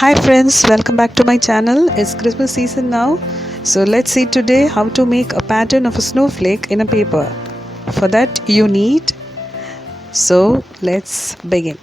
Hi friends, welcome back to my channel. It's Christmas season now. So let's see today how to make a pattern of a snowflake in a paper. For that you need, so let's begin.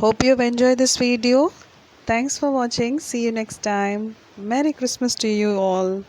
Hope you've enjoyed this video. Thanks for watching. See you next time. Merry Christmas to you all.